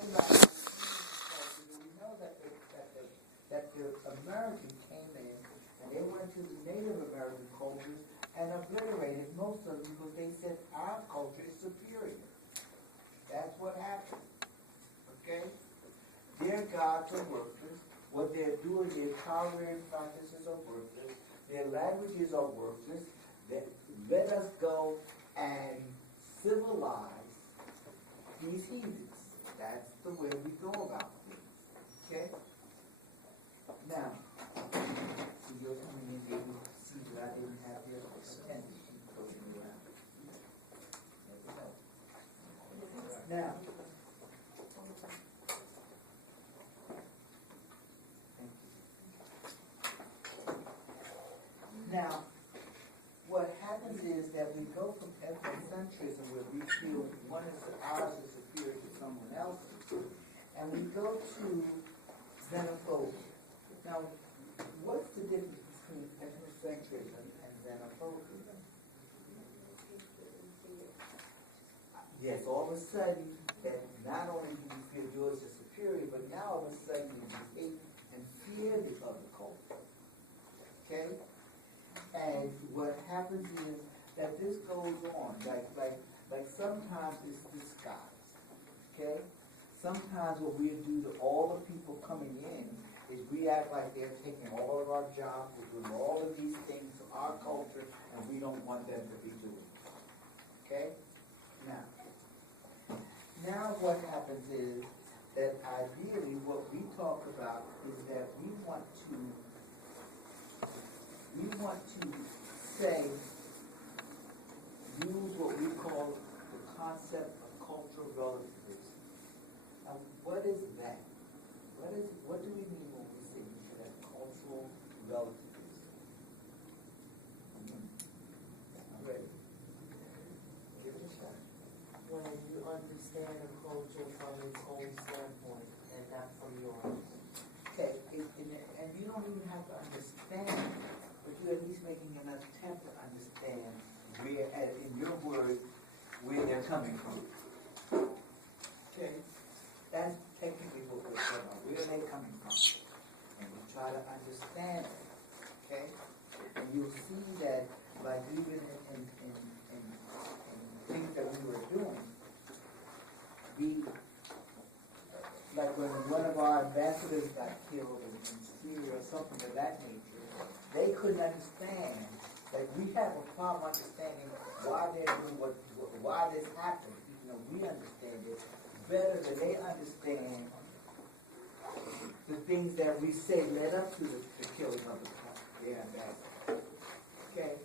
talked about the culture, we know that the American came in and they went to the Native American cultures and obliterated most of them because they said our culture is superior. That's what happened. Okay? Their gods are worthless. What they're doing, their tolerating practices are worthless. Their languages are worthless. Let us go and civilize these heathens. That's the way we go about things. Okay? Now, so you're coming in, they will see that I didn't have their attendance floating around. Now, thank you. Now, what happens is that we go from ethnocentrism where we feel ours is superior to someone else's, and we go to xenophobia. Now, what's the difference between ethnocentrism and xenophobia? Yes, all of a sudden, that not only do you feel yours is superior, but now all of a sudden you hate and fear the other culture. Okay? And what happens is that this goes on, like sometimes it's disguised. Okay? Sometimes what we do to all the people coming in is we act like they're taking all of our jobs, we're doing all of these things to our culture, and we don't want them to be doing it. Okay? Now what happens is that ideally what we talk about is that we want to say, use what we call the concept of cultural relativism. Now, what is that? What do we mean when we say that cultural relativism? I'm ready. Give it a shot. When you understand a culture from its own standpoint and not from yours. Okay, and you don't even have to understand, but you're at least making an attempt to understand where, in your words, where they're coming from. Okay, that's technically what we're talking about. Where are they coming from? And we try to understand it. Okay, and you'll see that, like even in things that we were doing, like when one of our ambassadors got killed in Syria or something of that nature, they couldn't understand. Like we have a problem understanding why they're doing why this happened. You know, we understand it better than they understand the things that we say led up to the killing of their ambassador. Okay?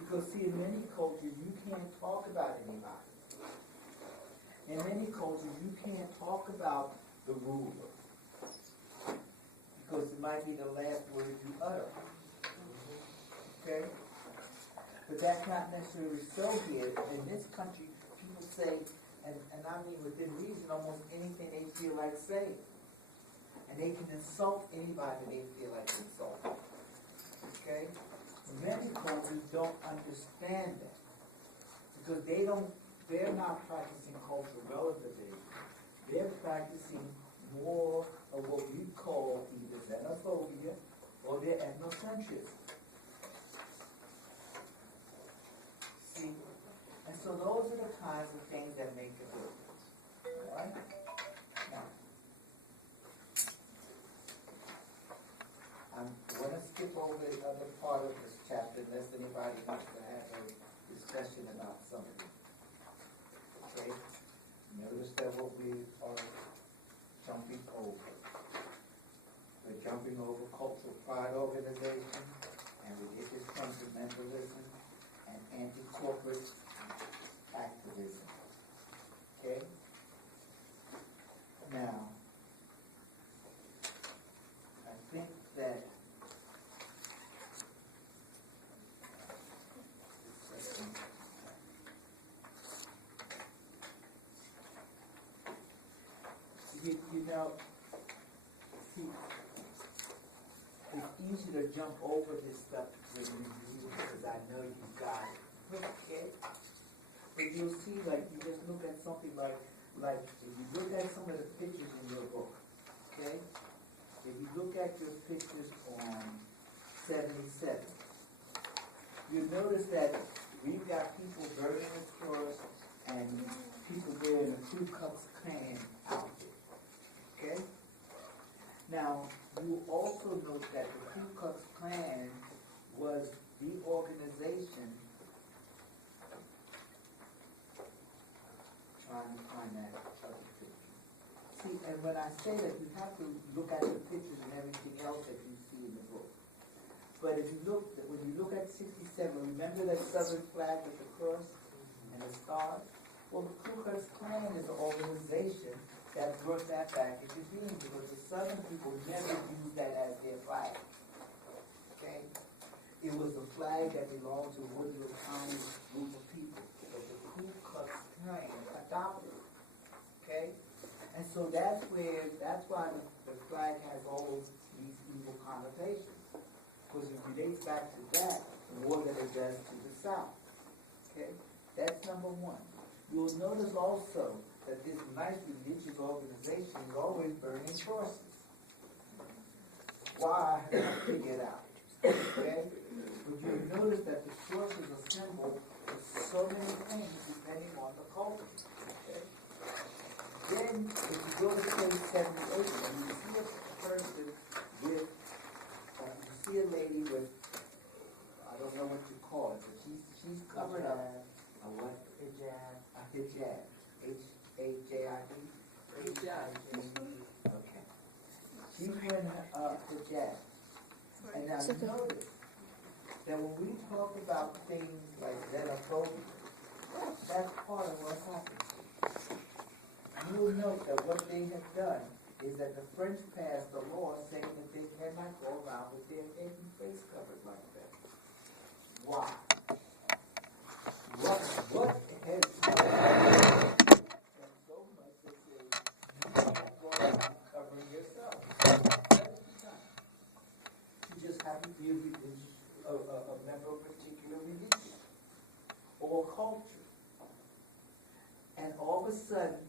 Because see, in many cultures you can't talk about anybody. In many cultures, you can't talk about the ruler because it might be the last word you utter. Okay? But that's not necessarily so here. In this country, people say, and I mean within reason, almost anything they feel like saying. And they can insult anybody they feel like insulting. Okay? Many cultures don't understand that because they're not practicing cultural relativism. They're practicing more of what we call either xenophobia or their ethnocentrism. See? And so those are the kinds of things that make a difference. Alright? Now, I'm going to skip over the other part of this chapter unless anybody wants to have a discussion about something. Okay? Notice that what we are jumping over. We're jumping over cultural pride organization and religious fundamentalism and anti-corporate activism. Okay? Now, I think that you know, see, it's easy to jump over this stuff with you because I know you got it. Okay? But you'll see, like, you just look at something like like, if you look at some of the pictures in your book, okay? If you look at your pictures on 77, you notice that we've got people burning the cross and people there in the Ku Klux Klan outfit, okay? Now, you also note that the Ku Klux Klan was the organization, trying to find that other picture. See, and when I say that, you have to look at the pictures and everything else that you see in the book. But if you look, when you look at 67, remember that Southern flag with the cross and the stars? Well, the Ku Klux Klan is an organization that brought that back into being because the Southern people never used that as their flag. Okay? It was a flag that belonged to a Woodville County group of people. But the Ku Klux Klan adopted it. Okay? And so that's why the flag has all these evil connotations. Because it relates back to that more than it does to the South. Okay? That's number one. You'll notice also that this nice religious organization is always burning crosses. Why? I have to figure it out. Okay? But you'll notice that the cross is a symbol for so many things depending on the culture. Okay? Then, if you go to page 78, you see a person with, you see a lady with, I don't know what you call it, but she's covered up. A what? Hijab. A hijab. H-A-J-I-B? Hijab. Okay. She's wearing a hijab. And now notice that when we talk about things like xenophobia, that's part of what's happening. You will note that what they have done is that the French passed a law saying that they cannot go around with their head and face covered like that. Why? What has so much that says you can't go around covering yourself? You just happen to be a member of a particular religion or culture. And all of a sudden,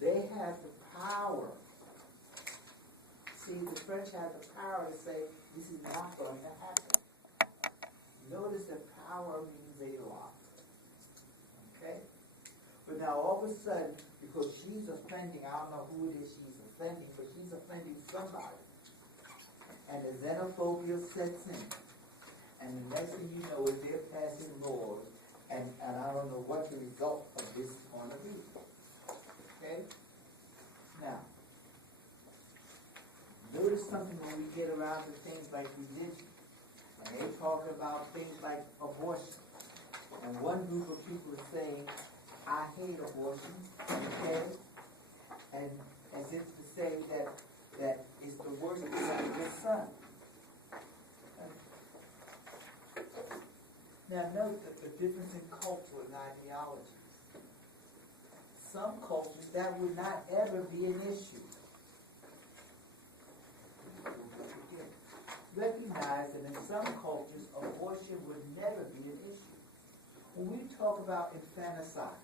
they have the power. See, the French have the power to say, this is not going to happen. Notice that power means a lot. Okay? But now all of a sudden, because she's offending, I don't know who it is she's offending, but she's offending somebody. And the xenophobia sets in. And the next thing you know is they're passing laws, and I don't know what the result of this is going to be. Okay? Now, notice something when we get around to things like religion. And they talk about things like abortion. And one group of people is saying, I hate abortion, okay? And as if to say that it's the worst thing under the sun. Now note that the difference in culture and ideology. Some cultures, that would not ever be an issue. Recognize that in some cultures, abortion would never be an issue. When we talk about infanticide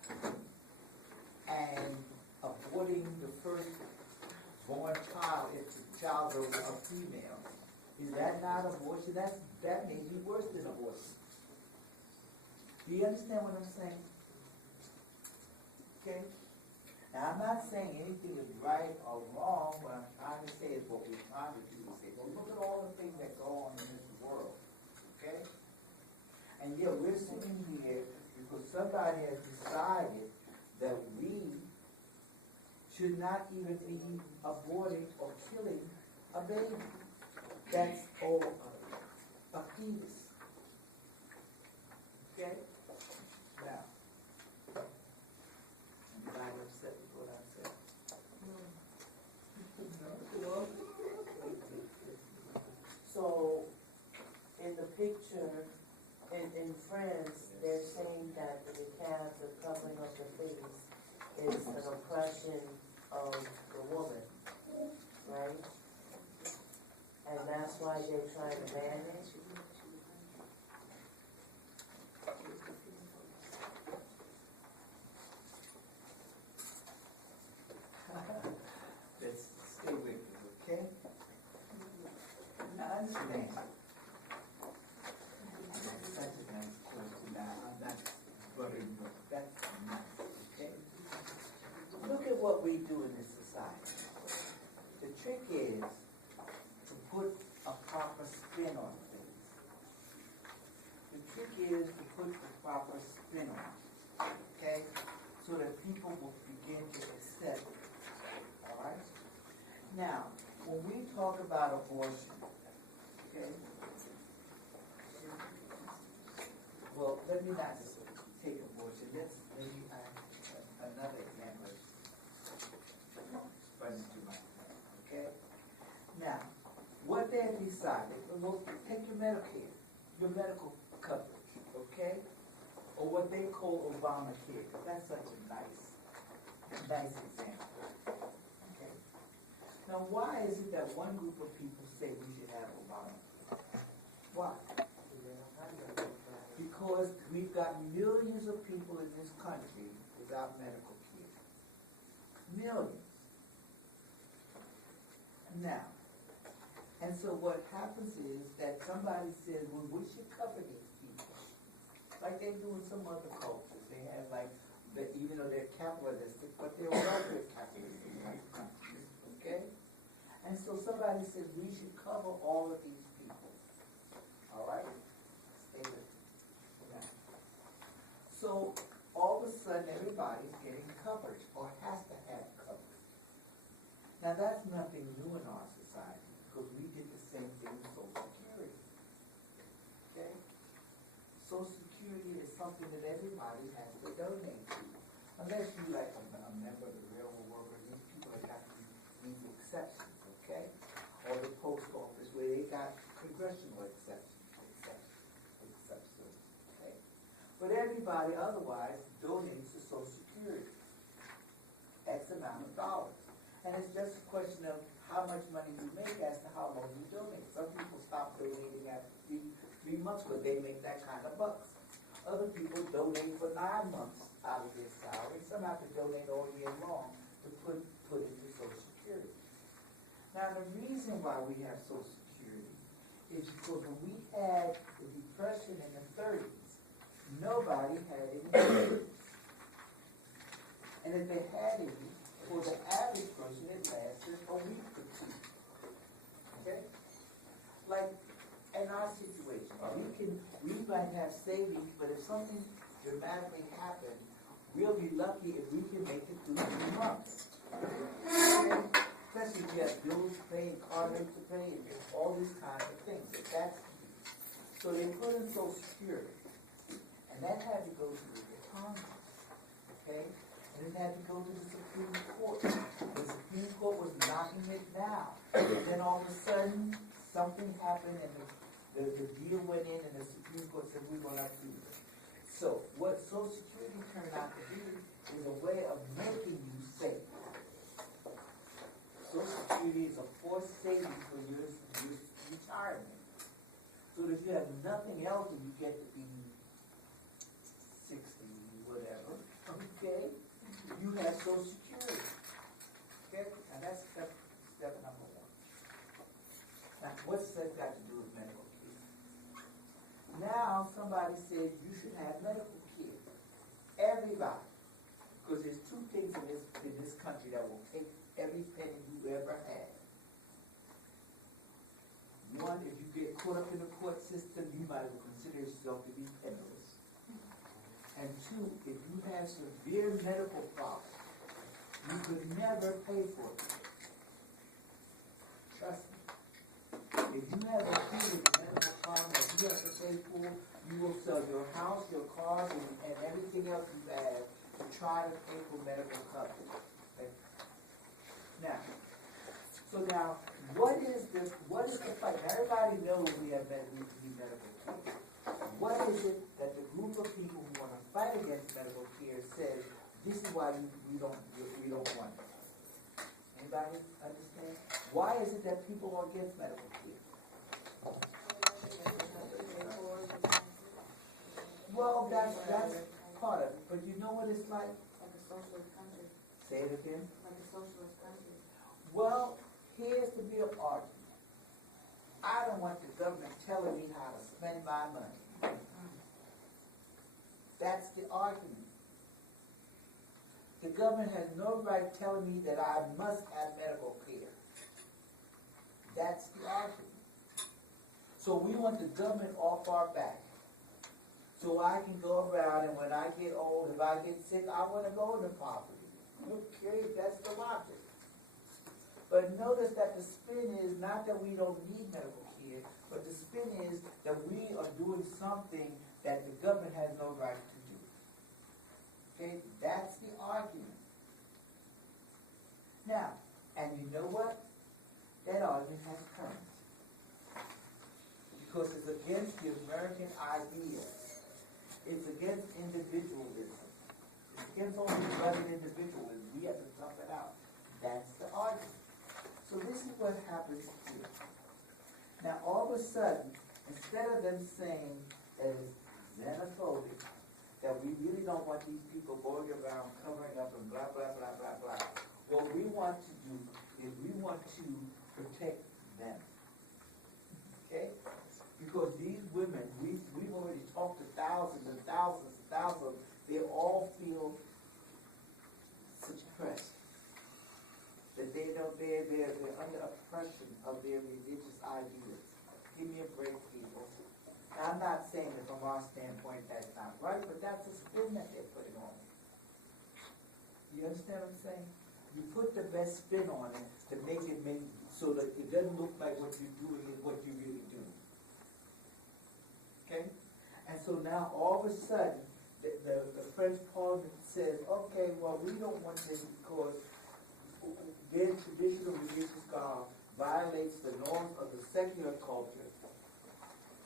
and aborting the first born child if the child is a female, is that not abortion? That may be worse than abortion. Do you understand what I'm saying? Okay? Now, I'm not saying anything is right or wrong. What I'm trying to say is what we're trying to do is say, well, look at all the things that go on in this world. Okay? And yet we're sitting here because somebody has decided that we should not even be aborting or killing a baby. That's all a fetus. Okay? Now, I'm not upset with what I said. So, in the picture, in France, they're saying that the calves are covering up the face is an oppression of the woman, right? And that's why they're trying to ban it. what we do in this society. The trick is to put a proper spin on things. The trick is to put the proper spin on it, okay? So that people will begin to accept it, all right? Now, when we talk about abortion, okay? Well, let me not just take abortion. Let's maybe another example. Running through my head, okay? Now, what they have decided, well, take your medical coverage, okay? Or what they call Obamacare. That's such a nice example. Okay? Now, why is it that one group of people say we should have Obamacare? Why? Because we've got millions of people in this country without medical care. Millions. Now, and so what happens is that somebody says, well, we should cover these people. Like they do in some other cultures. They have like, even though they're capitalistic, but they're welfare capitalistic type countries. Okay? And so somebody says, we should cover all of these people. All right? Stay with me. Now, so all of a sudden everybody's getting coverage or has to have coverage. Now that's nothing new in our society because we get the same thing with Social Security. Okay? Social Security is something that everybody has to donate to. Unless you like a member of the railroad workers, these people have got these exceptions, okay? Or the post office where they got congressional exceptions, okay? But everybody otherwise donates to Social Security. X amount of dollars. And it's just a question of how much money you make as to how long you donate. Some people stop donating after three months because they make that kind of bucks. Other people donate for 9 months out of their salary. Some have to donate all year long to put into Social Security. Now the reason why we have Social Security is because when we had the Depression in the 30s, nobody had any savings. And if they had any, for the average person, it lasted a week or two. Okay? Like in our situation, we might have savings, but if something dramatically happened, we'll be lucky if we can make it through 3 months. Okay? Especially if you have bills to pay and car rent to pay and all these kinds of things. So they put in Social Security, and that had to go through the Congress. Okay? And it had to go to the Supreme Court. The Supreme Court was knocking it down. And then all of a sudden, something happened and the deal went in and the Supreme Court said we're going to approve it. So what Social Security turned out to be is a way of making you save. Social Security is a forced savings for your retirement. So that you have nothing else and you get to be 60, whatever, okay? You have Social Security. Okay? And that's step number 1. Now, what's that got to do with medical care? Now, somebody said you should have medical care. Everybody. Because there's 2 things in this country that will take every penny you ever had. One, if you get caught up in the court system, you might as well consider yourself to be penniless. And 2, if you have severe medical problems, you could never pay for it. Trust me. If you have a serious medical problem that you have to pay for, you will sell your house, your cars, and everything else you have to try to pay for medical coverage. Okay? Now, what is the fight? Everybody knows we need medical care. What is it that the group of people who want to fight against medical care says, this is why we don't want it? Anybody understand? Why is it that people are against medical care? Well, that's part of it. But you know what it's like? Like a socialist country. Say it again. Like a socialist country. Well, here's the real argument. I don't want the government telling me how to spend my money. That's the argument. The government has no right telling me that I must have medical care. That's the argument. So we want the government off our back. So I can go around and when I get old, if I get sick, I wanna go into poverty. Okay, that's the logic. But notice that the spin is not that we don't need medical care, but the spin is that we are doing something that the government has no right to do. Okay, that's the argument. Now, and you know what? That argument has come. Because it's against the American idea. It's against individualism. It's against only rugged individualism. We have to tough it out. That's the argument. So this is what happens here. Now all of a sudden, instead of them saying that it's xenophobic, that we really don't want these people going around covering up and blah, blah, blah, blah, blah, what we want to do is we want to protect them. Okay? Because these women, we've already talked to thousands and thousands and thousands, they all feel suppressed. That they're under oppression of their religious ideas. Give me a break, people. Now, I'm not saying that from our standpoint that's not right, but that's a spin that they're putting on it. You understand what I'm saying? You put the best spin on it to make so that it doesn't look like what you're doing is what you really do. Okay? And so now all of a sudden, the French Parliament says, okay, well, we don't want this because their traditional religious God violates the norms of the secular culture.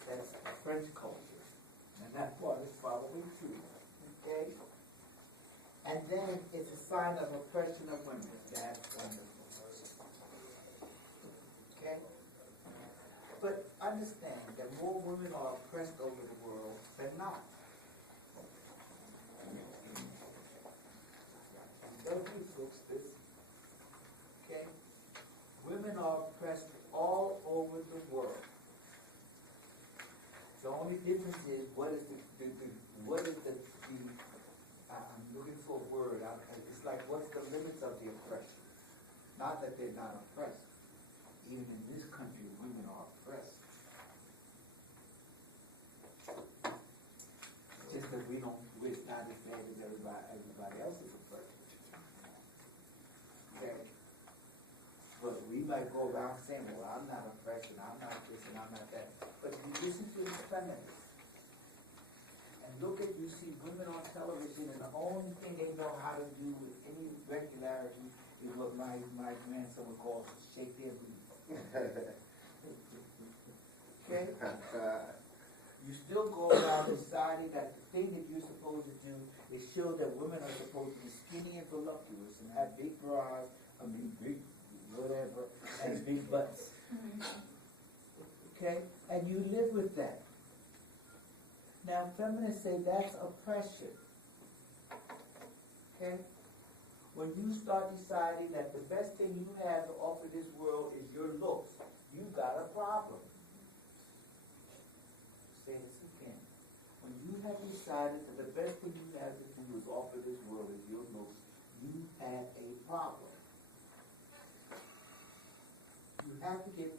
That's the French culture. And that part is probably true. Okay? And then it's a sign of oppression of women. That's wonderful. Okay? But understand that more women are oppressed over the world than not. Don't you folks this? Okay? Women are oppressed all over the world. The only difference is what is I'm looking for a word. It's like what's the limits of the oppression? Not that they're not oppressed. Even in this country, women are oppressed. It's just that we're not as bad as everybody else is oppressed. Okay? But we might go around saying, well, I'm not oppressed, and I'm not this, and I'm not that. But you listen to the feminists. And look at, you see women on television, and the only thing they know how to do with any regularity is what my grandson would call shake their booty. Okay? You still go around deciding that the thing that you're supposed to do is show that women are supposed to be skinny and voluptuous and have big bras, big whatever, and big butts. Okay? And you live with that. Now feminists say that's oppression. Okay? When you start deciding that the best thing you have to offer this world is your looks, you've got a problem. Say this again. When you have decided that the best thing you have to do is offer this world is your looks, you have a problem. You have to get